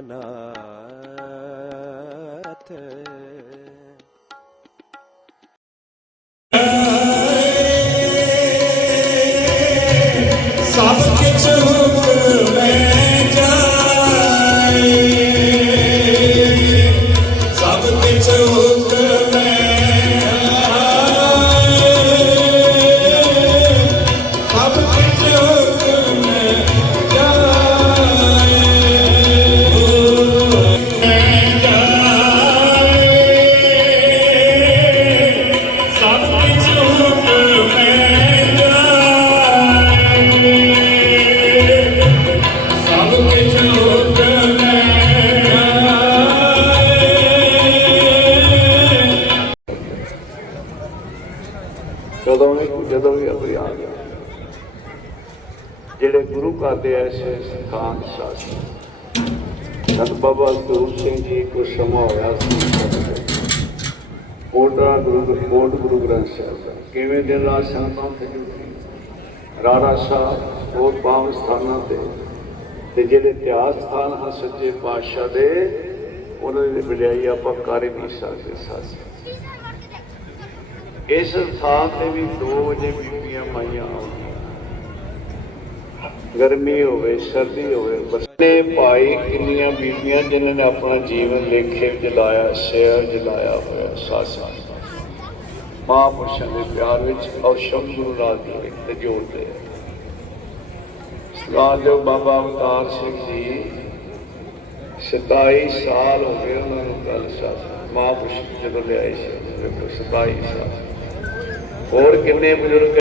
नाथ ਕਦੋਂ ਵੀ, ਜਦੋਂ ਵੀ ਅਗਰੀ ਆ ਗਿਆ ਜਿਹੜੇ ਗੁਰੂ ਘਰ ਦੇ ਐਸੇ ਸਥਾਨ ਸਾਥੀ ਸਤ ਬਾਬਾ ਸਰੂਪ ਸਿੰਘ ਜੀ ਕੋ ਸਮਾ ਹੋਇਆ ਸੀ ਕੋਟਾ ਗੁਰੂ ਕੋਟ ਗੁਰੂ ਗ੍ਰੰਥ ਸਾਹਿਬ ਕਿਵੇਂ ਦਿਨ ਰਾਤ ਸੰਤਾਂ ਤੇ ਰਾਣਾ ਸਾਹਿਬ ਉਹ ਪਾਵਨ ਸਥਾਨਾਂ ਤੇ ਤੇ ਜਿਹੜੇ ਇਤਿਹਾਸ ਸਥਾਨ ਹਨ ਸੱਚੇ ਪਾਤਸ਼ਾਹ ਦੇ, ਉਹਨਾਂ ਦੀ ਵਡਿਆਈ ਆਪਾਂ ਕਰ ਨਹੀਂ ਸਕਦੇ ਸਾਥੀ। ਇਸ ਸਥਾਨ ਤੇ ਵੀ 2 ਵਜੇ ਬੀਬੀਆਂ ਮਾਈਆਂ ਆਉਂਦੀਆਂ। ਗਰਮੀ ਹੋਵੇ, ਸਰਦੀ ਹੋਵੇ ਬਸਨੇ ਭਾਈ ਕਿੰਨੀਆਂ ਬੀਬੀਆਂ ਜਿਨ੍ਹਾਂ ਨੇ ਆਪਣਾ ਜੀਵਨ ਲੇਖੇ ਵਿੱਚ ਸ਼ੇਰ ਜਲਾਇਆ ਹੋਇਆ, ਸਾਸਾ ਮਹਾਂਪੁਰਸ਼ਾਂ ਦੇ ਪਿਆਰ ਵਿੱਚ ਔਰ ਸ਼ਬਦ ਗੁਰੂ ਨਾਲ ਜੁੜੇ ਤੇ ਜੋੜਦੇ ਰਾਜੋ ਬਾਬਾ ਅਵਤਾਰ ਸਿੰਘ ਜੀ 27 ਸਾਲ ਹੋ ਗਏ ਉਹਨਾਂ ਨੂੰ ਗੱਲ ਸਾਥ ਮਹਾਂਪੁਰਸ਼ ਜਦੋਂ ਲਿਆਏ ਸੀ 27 ਸਾਲ। ਹੋਰ ਕਿੰਨੇ ਬਜ਼ੁਰਗ